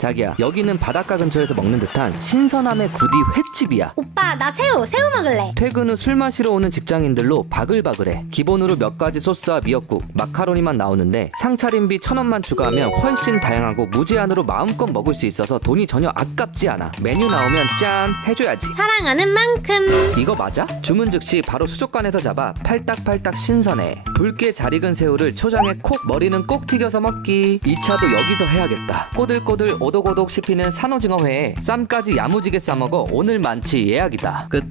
자기야, 여기는 바닷가 근처에서 먹는 듯한 신선함의 구디 횟집이야. 오빠 나 새우 먹을래. 퇴근 후 술 마시러 오는 직장인들로 바글바글해. 기본으로 몇 가지 소스와 미역국, 마카로니만 나오는데 상차림비 1,000원만 추가하면 훨씬 다양하고 무제한으로 마음껏 먹을 수 있어서 돈이 전혀 아깝지 않아. 메뉴 나오면 짠 해줘야지. 사랑하는 만큼. 이거 맞아? 주문 즉시 바로 수족관에서 잡아 팔딱팔딱 신선해. 붉게 잘 익은 새우를 초장에 콕, 머리는 꼭 튀겨서 먹기. 2차도 여기서 해야겠다. 꼬들꼬들 오독오독 씹히는 산오징어회에 쌈까지 야무지게 싸먹어 오늘 만치 예약이다. 끝.